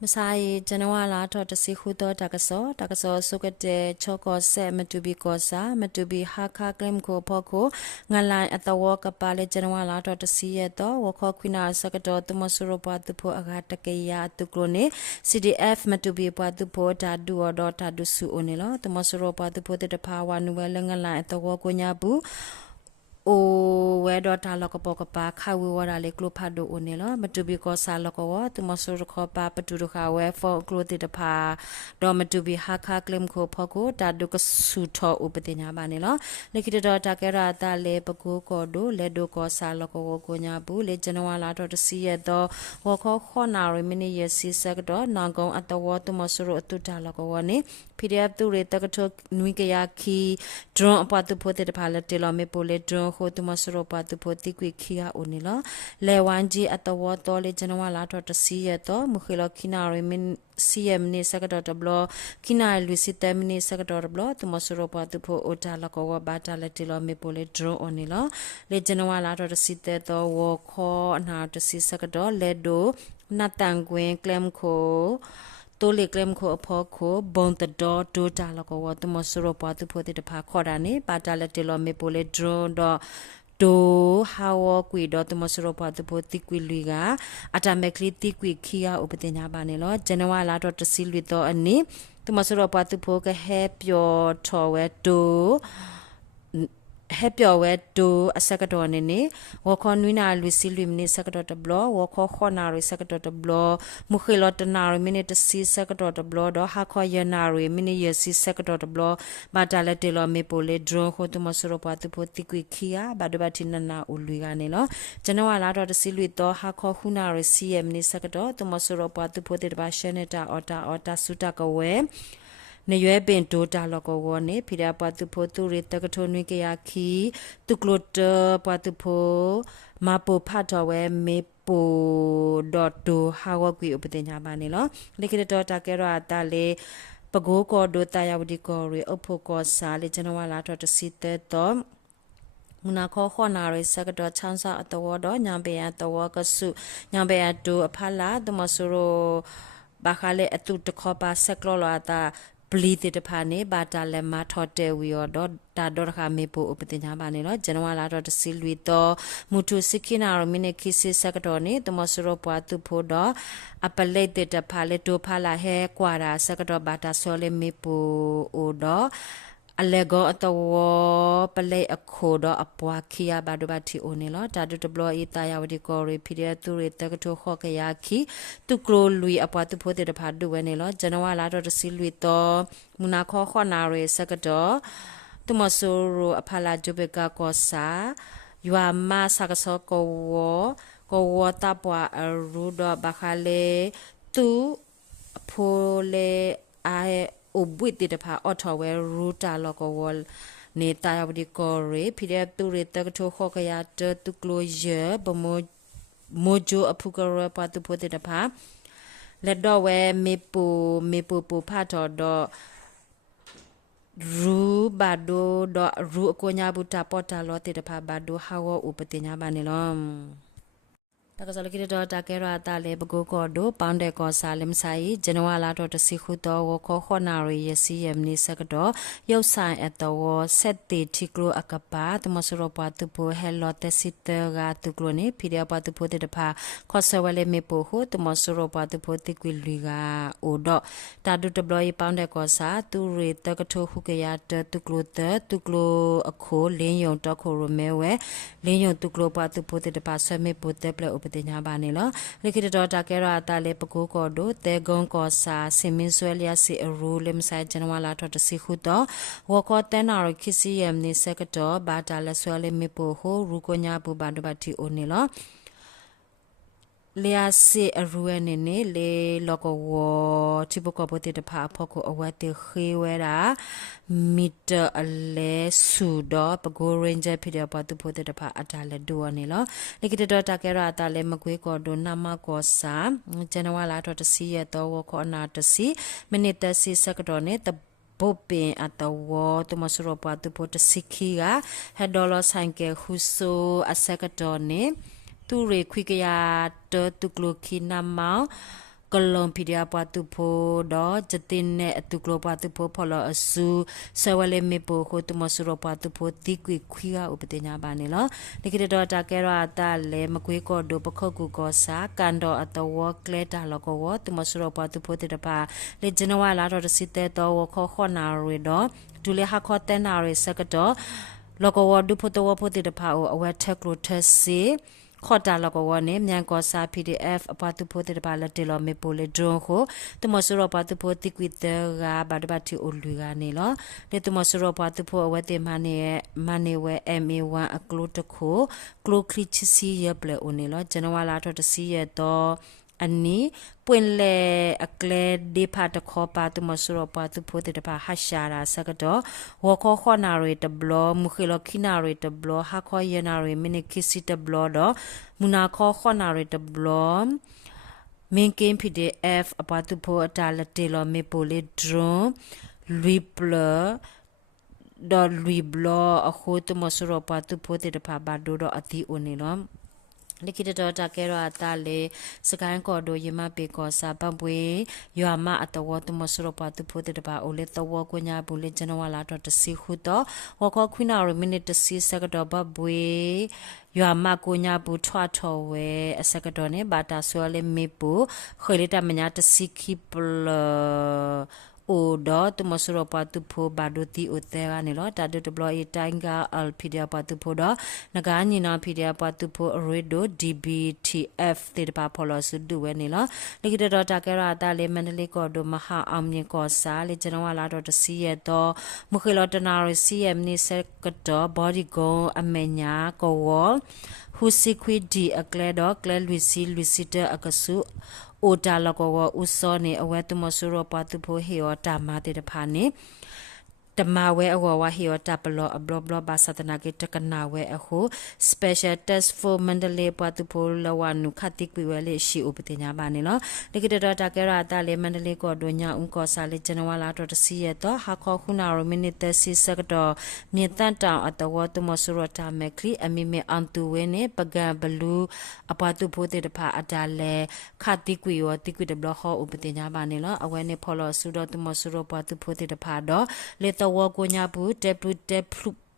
Masai Janawala taught a sihudo takaso sukate choko se metubi kosa, metubi haka glimko poko, ngala at the walk a pale Janawala taught a sieto, wako quina sakato tumasuro patupo agatakeya tuklone, CDF metubi patupo tadu or dota dusu unilo, tumasuro patupo the power nuelangala at the walk nyabu. O wedo ta loko poka pa kawi wara le klo pado onela matubi ko sa loko wa tu masur ko pa patu ka we fo klo ti da pa do matubi haka klem ko poko ta du ko su tho upatinya ba ne lo le ki do ta ke ra ta le pako ko do le do ko sa loko wo ko nya bu le janwa la do si ye do wo ko kho na ri mini ye si sak do na gong at wo tu masur tu ta loko wa ne PDF tu re ta ko nui ke ya ki drone pa tu phote de phala te lo me pole drone ho tu masro pa tu photi kwi khia onilo le wanji atawo to le janwa la to si ye to mukhilo khina re min CM ni sakadot blo kina lu sitem ni sakadot blo tu masro pa tu pho ota la ko wa bata le te lo me pole drone onilo le janwa la to si te to wo kho na to si sakadot le do na tang kwen klem koတိုလေကလမ်ခိုအဖို့ခိုဘုံတတော်ဒိုတာလကောဝတ်မဆရပတ်ဖို့တဲ့ဖာခေါ်တာနေပါတာလက်တလမေပိုလေဒရွန်တော့ဒိုဟာဝကွီတော့တမဆရပတ်ဖို့တိကွီလူကအတမက်ကလီတိကွီခီယာဥပတင်ညာပါနေလောဇန်နဝါလာတော့တစီလူတော့အနိတမဆရပတ်ဖို့ကဟဲပြောထော်ဝဲဒိုဟဲ့ပြောဝဲဒိုအစကတော့နေနေဝခေါနွိနာလူစီလူမီစကတော့တဘလဝခေါခေါနာရီစကတော့တဘလမူခီလတနာရီမီနစ်စီစကတော့တဘလတော့ဟာခေါယနာရီမီနစ်ယစီစကတော့တဘလဘာတလက်တေလမေပိုလေဒရောခိုတမဆရပတ်ဖို့တိကွီခီယာဘာဒဘတိနနာဦးလူကနေလောကျွန်တော်လာတော့တစီလူတော့ဟာခေါခုနာရီစီယမီနစ်စကတော့တမဆရပတ်ဖို့တဲ့ဘာရှနေတာအော်တာဆူတာကဝဲနေရွယ်ပင်ဒိုတာလောကဝနေဖိရပတ်သူဖို့သူရတကထုံနွေကရခီတုကလတ်ပတ်သူဖို့မပိုဖတ်တော်ဝဲမေပိုဒေါ်တိုဟာဝကွေဥပဒေညာပါနေလောလေကရတော်တာကဲရတာလေပကိုးကောဒိုတာယဝဒီကောရအဖို့ကောစာလေကျွန်တော်လာတော့တစီတဲ့တော့မနာခေါ်ခေါ်နာရစကတော့ချန်းစာအတော်တော့ညာပေအတော်ကဆုညာပေအတူအဖလာတမဆူရိုဘာခါလေအတူတခေါ်ပါဆက်ကလောလာတာပလီတေတဖာနေဘာတာလက်မထော်တဲဝီရောတော့တာတော့ခါမေပိုဥပတင်ညာပါနေတော့ဇန်နဝါလာတော့တစီလူတော့မူထုစခိနာရမိနေခိစစ်စကတော့နေတမဆရပွားသူဖို့တော့အပလိတ်တေတဖာလေတိုဖာလာဟဲကွာရာစကတော့ဘာတာဆောလေမေပိုအိုတော့အလေကောအတော်ပလေအခုတော့အပွားခီယာဘာဒဘတီအိုနေလောတာဒူတဘလအီတာယာဝဒီကောရီဖီရတူရတကထိုခော့ကယာခီတူကလိုလူအပွားသူဖို့တဲ့ဖာဒူဝဲနေလောဇန်နဝါလာတော့တစီလူတော့မနာခောခောနာရီစကတော့သူမဆူရအဖလာဂျဘကကောစာယွာမဆာကဆောကောဝတာပွားရူဒဘခလေတူဖိုလေအာอุบุติตภาออทเวรูตาลกวลเนตายบดิกอเรพิเดตุเรตกโทขกยาเตตุกโลเยบโมโจอภุกรปาตุโพติตภาและดอเวเมปูปูพาทอดอรูบาโดดอรูโกญาบุตาปอตาลอติตภาบาโดฮาวอุปติญาบานิลอมတကစလကိတော့တကဲရတာလေဘကိုကောဒိုပေါင်းတဲ့ကောစာလမ်ဆိုင်ဇန်နဝါလာတော့တစီခုတော့ဝခေါခေါနာရီယစီယမ်နီစကတော့ရုပ်ဆိုင်အတော်ဆက်တီတီကလိုအကပါတမစရပတူပိုဟဲလော်တစစ်တကတူကလိုနေဖီရပတူပိုတဲ့တဖာခေါ်ဆဝဲလေမေပိုဟုတမစရပတူပိုတိကွီလူကအိုတော့တာဒူတဘလီပေါင်းတဲ့ကောစာတူရီတကထိုခုကရတတူကလိုအခုလင်းယုံတော့ခိုရမဲဝဲလင်းယုံတူကလိုပတူပိုတဲ့တဖာဆွဲမေပိုတဲ့ပလတင်ညာပါနေလောလေခိတတော်တာကဲရတာလေပကိုကောဒိုတဲဂွန်ကောစာစင်မင်းဆွဲလျာစီအရူလမ်ဆိုင်ဇန်နဝါလာတော်တစီခုတော့ဝကောတဲနာရခိစီယမ်နေစကတော့ဘာတာလက်ဆွဲလေမေပိုဟိုရူကိုညာဘူဘာဒဘတီအိုနေလောလျာစီအရူဝဲနေနေလေလောကဝချိဘကောပတိတဖာဖို့ကိုအဝတ်တခေဝဲတာမီတာအလဲဆူတော့ပကိုရင်ဂျာဖြစ်တဲ့ပတ်သူဖို့တဲ့ဖာအတာလက်ဒိုနေလောလေကတတော်တာကဲရတာလဲမကွေးကောဒိုနာမကောစာဇန်နဝါလာတော့တစီရတော့ဝခောနာတစီမိနစ်တစီစကတော့နေတဘုပင်အတော်တမစရပတ်သူဖို့တစီခီကဟက်ဒေါ်လာဆိုင်ကခုဆိုအစကတော့နေသူရေခွိကရတတုကလခိနမော กลมพิเดียปาตุโพดอจะตินเนตุกโลปาตุโพพอลอสูเซวเลเมโปโคตุมสุรปาตุโพติกุยคุยอุปเตญาบานีลอนี่คือดอตาแกรอาตาเลมกุยกอโดปคกุกอสากันดออัตวอเกลตาลกวอตุมสุรปาตุโพเตตปาเลจนวาลาดอสิเตตอวขอขอนาเรดอดูเลหะขอเตนาเรสกดอลกวอดูโพตวโพเตตปาโออเวเทกโลเทซีขอดาลกวอเนมยังกอซา PDF ปาตุโพเตปาละเตลอเมโปเลดรอนโคตุมสุรปาตุโพติกวิเตกาบาดบัติโอลุกาเนลอเลตุมสุรปาตุโพอเวเตมาเนเว MA1 อักโลตโคกลูคลิชซีเยเปลโอเนลอจนวาลาทอตซีเยตออันนี้ป่วนเลอักเลดีพาตคอปาตุมสุรปาตุโพเตตปาฮัชชาราสกดอหัวข้อข้อนาเรตบลอมุขิลคินาเรตบลอฮักข้อยนาเรมินิคิสิตบลอดอมุนาข้อข้อนาเรตบลอมင်ကင်း PDF အပတူဖို့အတာလက်တေလောမေပိုလေဒရွန်လူပလဒေါ်လူဘလအခုတမစရပတူဖို့တေတဖာဘာဒိုတော့အတီအိုနေလောလိခိတတော်တာကဲတော့အတာလေစကိုင်းကော်ဒိုယမပေကောစာပပွေယွာမအတဝတမစရပတူဖို့တေတပါအိုလေတဝကိုညာဘူးလေကျွန်တော်လာတော့တစီခုတော့ဝခောခွိနာရမိနစ်တစီစကတော့ဘဘွေယွာမကိုညာဘူးထွားထော်ဝဲအစကတော့နေဘာတာဆွဲလေမေပူခွေလေတမညာတစီခိပလโอดอตุมสุรปาตุโพบาดติโอเตวานี่ลอตาดุตบลออีတိုင်กาအယ်พีเดียปาตุโพดနဂါညီနာพีเดียปาตุโพရေဒို DBTF တေတပါဖော်လို့စုဒူဝဲนี่ลอလိကိတတော်တာကရတာလေမန္တလေးကောဒိုမဟာအောင်မြင်ကောစာလေကျွန်တော်လာတော့တစီရတော့မခေလောတနာရစီယမ်နိစကတော့ဘော်ဒီဂွန်အမေညာကောဝဟူစီခွီဒီအကလဲတော့ကလဲလူစီတအကဆုโอตาลกวอุซอနေအဝဲတမဆူရပတုဖိုဟေယတာမာတေတဖာနေတမဝဲအဝဝဟေယတာပလောအဘလဘလဘာသတနာကေတကနာဝဲအခု special test for mandalay ပတုဖိုလဝနုခတိကွေဝဲလေရှိဥပတိညာပါနေလောဒီကေတတာကေရတာလေ mandalay ကောဒညာဥကောစာလေဇနဝလာတော်တစီရတော့ဟာခောခုနာရမိနစ်တစီစကတော့မြေတန်တောင်အတဝတမဆူရတာမက်ခလီအမိမေအန်တူဝဲနေပကံဘလူအပတုဖိုတေတဖာအတာလေခတိကွေဝတိကွေတဘလခောဥပတိညာပါနေလောအဝဲနေဖော်လို့ဆူတော့တမဆူရပတုဖိုတေတဖာတော့လေတဝကိုညာဘူးတက်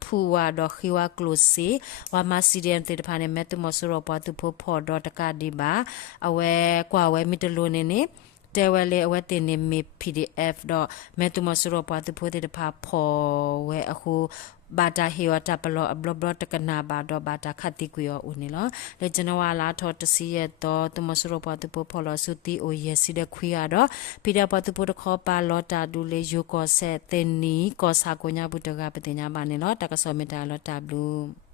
ဖူဝါဒခိဝါကလိုစီဝါမစီဒီယန်တေတဖာနေမက်တမဆူရပတုဖိုဖော်တော့တကဒီပါအဝဲကွာဝဲမီတလိုနေနေတဲဝဲလေအဝဲတင်နေမီ PDF တော့မက်တမဆူရပတုဖိုတေတဖာဖော်ဝဲအခုဘာတာဟေဝတာပလောအဘလဘလတကနာဘာတော့ဘာတာခတိကွေယောဦးနေလောလေကျွန်တော်လာထော်တစီရတော့တမဆရပတူပဖော်လစုတီအိုရစီတဲ့ခွေရတော့ပိဒပတူပတခေါ်ပါလောတာဒူလေယိုကောဆက်တင်နီကောစာကိုညာဘူးတကပတင်ညာပါနေလောတကဆောမီတာလောတာဘလူး